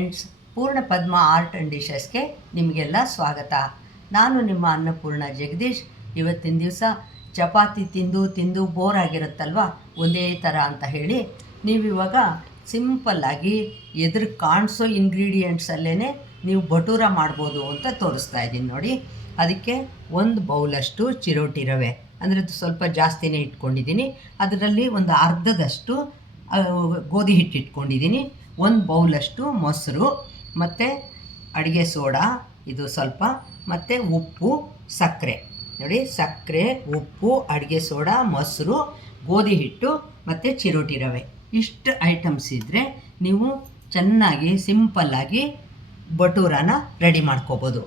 Friends, ಪೂರ್ಣ ಪದ್ಮ art and ಡಿಶಸ್ಗೆ ನಿಮಗೆಲ್ಲ ಸ್ವಾಗತ. ನಾನು ನಿಮ್ಮ ಅನ್ನಪೂರ್ಣ ಜಗದೀಶ್. ಇವತ್ತಿನ ದಿವಸ ಚಪಾತಿ ತಿಂದು ತಿಂದು ಬೋರ್ ಆಗಿರುತ್ತಲ್ವ? ಒಂದೇ ಥರ ಅಂತ ಹೇಳಿ, ನೀವಿವಾಗ ಸಿಂಪಲ್ಲಾಗಿ ಎದುರು ಕಾಣಿಸೋ ಇಂಗ್ರೀಡಿಯೆಂಟ್ಸಲ್ಲೇ ನೀವು ಭಟೂರ ಮಾಡ್ಬೋದು ಅಂತ ತೋರಿಸ್ತಾ ಇದ್ದೀನಿ ನೋಡಿ. ಅದಕ್ಕೆ ಒಂದು ಬೌಲಷ್ಟು ಚಿರೋಟಿ ರವೆ. ಅಂದರೆ ಸ್ವಲ್ಪ ಜಾಸ್ತಿನೇ ಇಟ್ಕೊಂಡಿದ್ದೀನಿ. ಅದರಲ್ಲಿ ಒಂದು ಅರ್ಧದಷ್ಟು ಗೋಧಿ ಹಿಟ್ಟು ಇಟ್ಕೊಂಡಿದ್ದೀನಿ. ಒಂದು ಬೌಲಷ್ಟು ಮೊಸರು, ಮತ್ತು ಅಡುಗೆ ಸೋಡಾ, ಇದು ಸ್ವಲ್ಪ, ಮತ್ತು ಉಪ್ಪು, ಸಕ್ಕರೆ. ನೋಡಿ, ಸಕ್ಕರೆ, ಉಪ್ಪು, ಅಡುಗೆ ಸೋಡಾ, ಮೊಸರು, ಗೋಧಿ ಹಿಟ್ಟು, ಮತ್ತು ಚಿರೋಟಿ ರವೆ. ಇಷ್ಟು ಐಟಮ್ಸ್ ಇದ್ದರೆ ನೀವು ಚೆನ್ನಾಗಿ ಸಿಂಪಲ್ಲಾಗಿ ಭಟೂರನ ರೆಡಿ ಮಾಡ್ಕೋಬೋದು.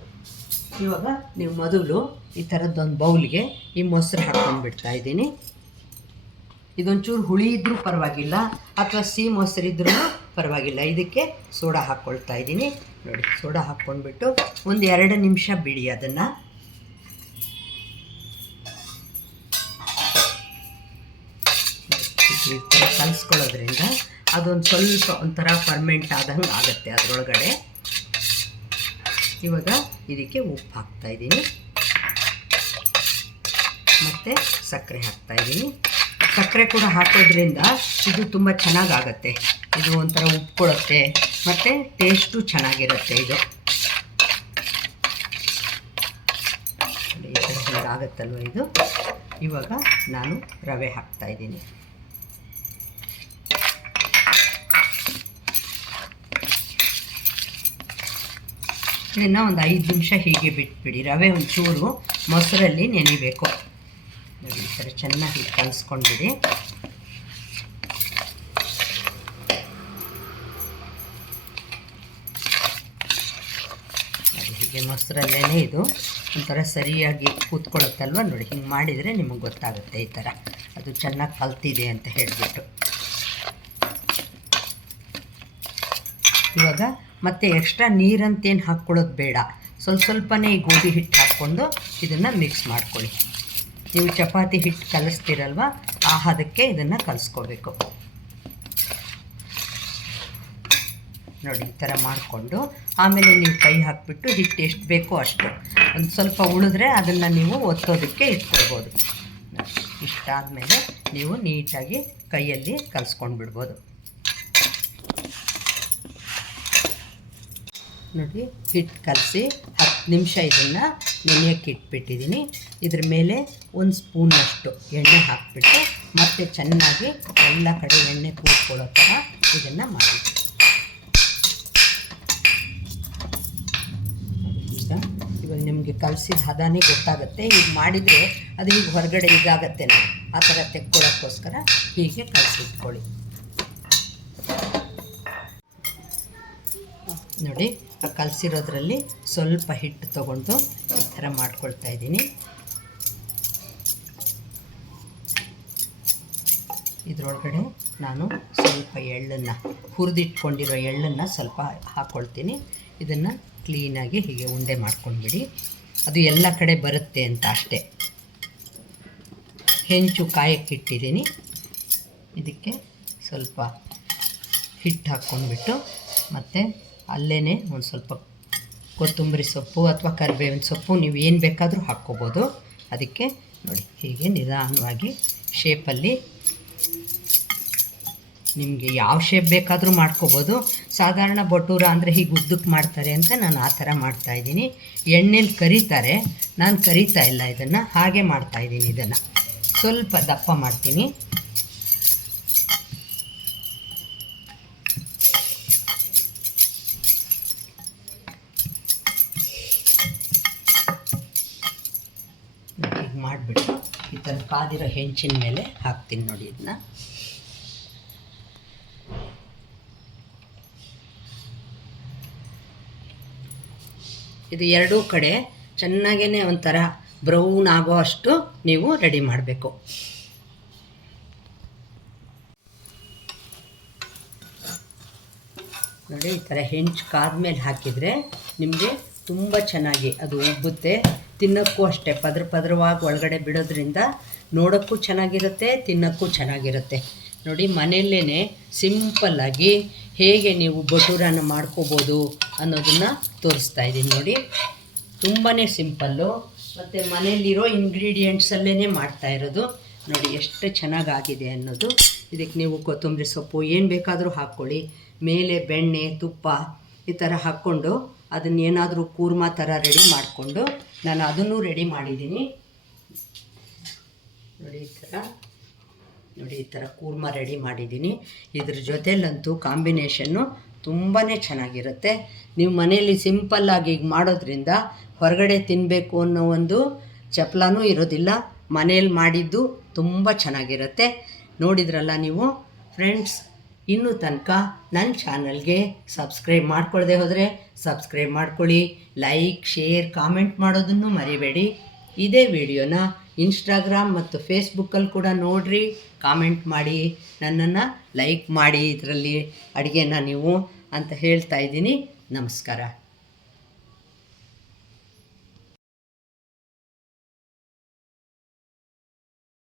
ಇವಾಗ ನೀವು ಮೊದಲು ಈ ಥರದ್ದೊಂದು ಬೌಲ್ಗೆ ಈ ಮೊಸರು ಹಾಕ್ಕೊಂಡ್ಬಿಡ್ತಾ ಇದ್ದೀನಿ. ಇದೊಂಚೂರು ಹುಳಿ ಇದ್ದರೂ ಪರವಾಗಿಲ್ಲ, ಅಥವಾ ಸಿ ಮೊಸರು ಇದ್ರೂ ಪರವಾಗಿಲ್ಲ. ಇದಕ್ಕೆ ಸೋಡಾ ಹಾಕ್ಕೊಳ್ತಾ ಇದ್ದೀನಿ. ನೋಡಿ, ಸೋಡಾ ಹಾಕ್ಕೊಂಡ್ಬಿಟ್ಟು ಒಂದು ಎರಡು ನಿಮಿಷ ಬಿಡಿ ಅದನ್ನು. ಕಲಿಸ್ಕೊಳ್ಳೋದ್ರಿಂದ ಅದೊಂದು ಸ್ವಲ್ಪ ಒಂಥರ ಫರ್ಮೆಂಟ್ ಆದಂಗೆ ಆಗುತ್ತೆ ಅದರೊಳಗಡೆ. ಇವಾಗ ಇದಕ್ಕೆ ಉಪ್ಪು ಹಾಕ್ತಾಯಿದ್ದೀನಿ ಮತ್ತು ಸಕ್ಕರೆ ಹಾಕ್ತಾ ಇದ್ದೀನಿ. ಸಕ್ಕರೆ ಕೂಡ ಹಾಕೋದ್ರಿಂದ ಇದು ತುಂಬ ಚೆನ್ನಾಗಾಗತ್ತೆ. ಇದು ಒಂಥರ ಉಪ್ಪು ಕೊಡುತ್ತೆ ಮತ್ತು ಟೇಸ್ಟು ಚೆನ್ನಾಗಿರುತ್ತೆ ಇದು. ಆಗುತ್ತಲ್ವ ಇದು? ಇವಾಗ ನಾನು ರವೆ ಹಾಕ್ತಾ ಇದ್ದೀನಿ. ಇದನ್ನು ಒಂದು ಐದು ನಿಮಿಷ ಹೀಗೆ ಬಿಟ್ಬಿಡಿ. ರವೆ ಒಂಚೂರು ಮೊಸರಲ್ಲಿ ನೆನಿಬೇಕು. ಈ ಥರ ಚೆನ್ನಾಗಿ ಕಲಿಸ್ಕೊಂಡ್ಬಿಡಿ. ನೋಡಿ ಹೀಗೆ ಮೊಸರಲ್ಲೇ ಇದು. ಒಂಥರ ಸರಿಯಾಗಿ ಕೂತ್ಕೊಳ್ಳುತ್ತಲ್ವ? ನೋಡಿ, ಹಿಂಗೆ ಮಾಡಿದರೆ ನಿಮಗೆ ಗೊತ್ತಾಗುತ್ತೆ ಈ ಥರ ಅದು ಚೆನ್ನಾಗಿ ಕಲ್ತಿದೆ ಅಂತ ಹೇಳಿಬಿಟ್ಟು. ಇವಾಗ ಮತ್ತೆ ಎಕ್ಸ್ಟ್ರಾ ನೀರಂತೇನು ಹಾಕ್ಕೊಳ್ಳೋದು ಬೇಡ. ಸ್ವಲ್ಪ ಸ್ವಲ್ಪನೇ ಗೋಧಿ ಹಿಟ್ಟು ಹಾಕ್ಕೊಂಡು ಇದನ್ನು ಮಿಕ್ಸ್ ಮಾಡ್ಕೊಳ್ಳಿ. ನೀವು ಚಪಾತಿ ಹಿಟ್ಟು ಕಲಿಸ್ತೀರಲ್ವ, ಆ ಹದಕ್ಕೆ ಇದನ್ನು ಕಲಿಸ್ಕೋಬೇಕು. ನೋಡಿ, ಈ ಥರ ಮಾಡಿಕೊಂಡು, ಆಮೇಲೆ ನೀವು ಕೈ ಹಾಕಿಬಿಟ್ಟು ಹಿಟ್ಟು ಎಷ್ಟು ಬೇಕೋ ಅಷ್ಟು. ಒಂದು ಸ್ವಲ್ಪ ಉಳಿದ್ರೆ ಅದನ್ನು ನೀವು ಒತ್ತೋದಕ್ಕೆ ಇಟ್ಕೊಳ್ಬೋದು. ಇಷ್ಟಾದಮೇಲೆ ನೀವು ನೀಟಾಗಿ ಕೈಯಲ್ಲಿ ಕಲಿಸ್ಕೊಂಡು ಬಿಡ್ಬೋದು ನೋಡಿ ಹಿಟ್ಟು ಕಲಸಿ ಹತ್ತು ನಿಮಿಷ ಇದನ್ನು ನೆನೆಯೋಕ್ಕೆ ಇಟ್ಬಿಟ್ಟಿದ್ದೀನಿ. ಇದ್ರ ಮೇಲೆ ಒಂದು ಸ್ಪೂನಷ್ಟು ಎಣ್ಣೆ ಹಾಕಿಬಿಟ್ಟು ಮತ್ತೆ ಚೆನ್ನಾಗಿ ಎಲ್ಲ ಕಡೆ ಎಣ್ಣೆ ಕೂತ್ಕೊಳ್ಳೋ ಥರ ಇದನ್ನು ಮಾಡಿ. ಈಗ ಇವಾಗ ನಿಮಗೆ ಕಲಸಿದ ಹದಾನೇ ಗೊತ್ತಾಗುತ್ತೆ. ಈಗ ಮಾಡಿದರೆ ಅದು ಈಗ ಹೊರಗಡೆ ಈಗಾಗತ್ತೆ ನಾವು ಆ ಥರ ತೆಕ್ಕೊಳ್ಳೋಕ್ಕೋಸ್ಕರ ಹೀಗೆ ಕಲಸಿಟ್ಕೊಳ್ಳಿ ನೋಡಿ, ಕಲಸಿರೋದ್ರಲ್ಲಿ ಸ್ವಲ್ಪ ಹಿಟ್ಟು ತಗೊಂಡು ಥರ ಮಾಡ್ಕೊಳ್ತಾ ಇದ್ದೀನಿ. ಇದರೊಳಗಡೆ ನಾನು ಸ್ವಲ್ಪ ಎಳ್ಳನ್ನು, ಹುರಿದಿಟ್ಕೊಂಡಿರೋ ಎಳ್ಳನ್ನು ಸ್ವಲ್ಪ ಹಾಕ್ಕೊಳ್ತೀನಿ ಇದನ್ನು ಕ್ಲೀನಾಗಿ ಹೀಗೆ ಉಂಡೆ ಮಾಡ್ಕೊಂಡ್ಬಿಡಿ. ಅದು ಎಲ್ಲ ಕಡೆ ಬರುತ್ತೆ ಅಂತ ಅಷ್ಟೇ. ಹೆಂಚು ಕಾಯಕ್ಕಿಟ್ಟಿದ್ದೀನಿ. ಇದಕ್ಕೆ ಸ್ವಲ್ಪ ಹಿಟ್ಟು ಹಾಕ್ಕೊಂಡ್ಬಿಟ್ಟು ಮತ್ತು ಅಲ್ಲೇ ಒಂದು ಸ್ವಲ್ಪ ಕೊತ್ತಂಬರಿ ಸೊಪ್ಪು ಅಥವಾ ಕರಿಬೇವಿನ ಸೊಪ್ಪು ನೀವು ಏನು ಬೇಕಾದರೂ ಹಾಕ್ಕೋಬೋದು. ಅದಕ್ಕೆ ನೋಡಿ, ಹೀಗೆ ನಿಧಾನವಾಗಿ ಶೇಪಲ್ಲಿ ನಿಮಗೆ ಯಾವ ಶೇಪ್ ಬೇಕಾದರೂ ಮಾಡ್ಕೋಬೋದು. ಸಾಧಾರಣ ಬಟೂರ ಅಂದರೆ ಹೀಗೆ ಉದ್ದಕ್ಕೆ ಮಾಡ್ತಾರೆ ಅಂತ ನಾನು ಆ ಥರ ಮಾಡ್ತಾಯಿದ್ದೀನಿ ಎಣ್ಣೆಲಿ ಕರೀತಾರೆ, ನಾನು ಕರಿತಾ ಇಲ್ಲ ಇದನ್ನು, ಹಾಗೆ ಮಾಡ್ತಾಯಿದ್ದೀನಿ ಇದನ್ನು. ಸ್ವಲ್ಪ ದಪ್ಪ ಮಾಡ್ತೀನಿ. ಥರ ಕಾದಿರೋ ಹೆಂಚಿನ ಮೇಲೆ ಹಾಕ್ತೀನಿ ನೋಡಿ ಇದನ್ನ ಇದು ಎರಡೂ ಕಡೆ ಚೆನ್ನಾಗೇ ಒಂಥರ ಬ್ರೌನ್ ಆಗೋ ಅಷ್ಟು ನೀವು ರೆಡಿ ಮಾಡಬೇಕು. ನೋಡಿ ಈ ಥರ ಹೆಂಚು ಕಾದ ಮೇಲೆ ಹಾಕಿದರೆ ನಿಮಗೆ ತುಂಬ ಚೆನ್ನಾಗಿ ಅದು ಉಬ್ಬುತ್ತೆ. ತಿನ್ನೋಕ್ಕೂ ಅಷ್ಟೇ, ಪದ್ರ ಪದ್ರವಾಗಿ ಒಳಗಡೆ ಬಿಡೋದ್ರಿಂದ ನೋಡೋಕ್ಕೂ ಚೆನ್ನಾಗಿರುತ್ತೆ, ತಿನ್ನೋಕ್ಕೂ ಚೆನ್ನಾಗಿರುತ್ತೆ. ನೋಡಿ ಮನೆಯಲ್ಲೇ ಸಿಂಪಲ್ಲಾಗಿ ಹೇಗೆ ನೀವು ಬಟೂರನ ಮಾಡ್ಕೋಬೋದು ಅನ್ನೋದನ್ನು ತೋರಿಸ್ತಾ ಇದ್ದೀನಿ ನೋಡಿ. ತುಂಬಾ ಸಿಂಪಲ್ಲು. ಮತ್ತು ಮನೆಯಲ್ಲಿರೋ ಇಂಗ್ರೀಡಿಯೆಂಟ್ಸಲ್ಲೇ ಮಾಡ್ತಾ ಇರೋದು. ನೋಡಿ, ಎಷ್ಟು ಚೆನ್ನಾಗಾಗಿದೆ ಅನ್ನೋದು. ಇದಕ್ಕೆ ನೀವು ಕೊತ್ತಂಬರಿ ಸೊಪ್ಪು ಏನು ಬೇಕಾದರೂ ಹಾಕ್ಕೊಳ್ಳಿ. ಮೇಲೆ ಬೆಣ್ಣೆ, ತುಪ್ಪ ಈ ಥರ ಹಾಕ್ಕೊಂಡು ಅದನ್ನೇನಾದರೂ ಕೂರ್ಮ ಥರ ರೆಡಿ ಮಾಡಿಕೊಂಡು ನಾನು ಅದನ್ನು ರೆಡಿ ಮಾಡಿದ್ದೀನಿ. ನೋಡಿ ಈ ಥರ. ನೋಡಿ ಈ ಥರ ಕೂರ್ಮ ರೆಡಿ ಮಾಡಿದ್ದೀನಿ. ಇದ್ರ ಜೊತೆಲಂತೂ ಕಾಂಬಿನೇಷನ್ನು ತುಂಬಾ ಚೆನ್ನಾಗಿರುತ್ತೆ. ನೀವು ಮನೆಯಲ್ಲಿ ಸಿಂಪಲ್ಲಾಗಿ ಈಗ ಮಾಡೋದ್ರಿಂದ ಹೊರಗಡೆ ತಿನ್ನಬೇಕು ಅನ್ನೋ ಒಂದು ಚಪ್ಲನೂ ಇರೋದಿಲ್ಲ. ಮನೇಲಿ ಮಾಡಿದ್ದು ತುಂಬ ಚೆನ್ನಾಗಿರುತ್ತೆ. ನೋಡಿದ್ರಲ್ಲ ನೀವು ಫ್ರೆಂಡ್ಸ್ ಇನ್ನೂ ತನಕ ನನ್ನ ಚಾನಲ್ಗೆ ಸಬ್ಸ್ಕ್ರೈಬ್ ಮಾಡ್ಕೊಳ್ಳದೆ ಹೋದರೆ ಸಬ್ಸ್ಕ್ರೈಬ್ ಮಾಡ್ಕೊಳ್ಳಿ, ಲೈಕ್, ಶೇರ್, ಕಾಮೆಂಟ್ ಮಾಡೋದನ್ನು ಮರಿಬೇಡಿ. ಇದೇ ವಿಡಿಯೋನ ಇನ್ಸ್ಟಾಗ್ರಾಮ್ ಮತ್ತು ಫೇಸ್ಬುಕ್ಕಲ್ಲಿ ಕೂಡ ನೋಡಿರಿ, ಕಾಮೆಂಟ್ ಮಾಡಿ, ನನ್ನನ್ನು ಲೈಕ್ ಮಾಡಿ, ಇದರಲ್ಲಿ ಅಡುಗೆನ ನೀವು ಅಂತ ಹೇಳ್ತಾ ಇದ್ದೀನಿ. ನಮಸ್ಕಾರ.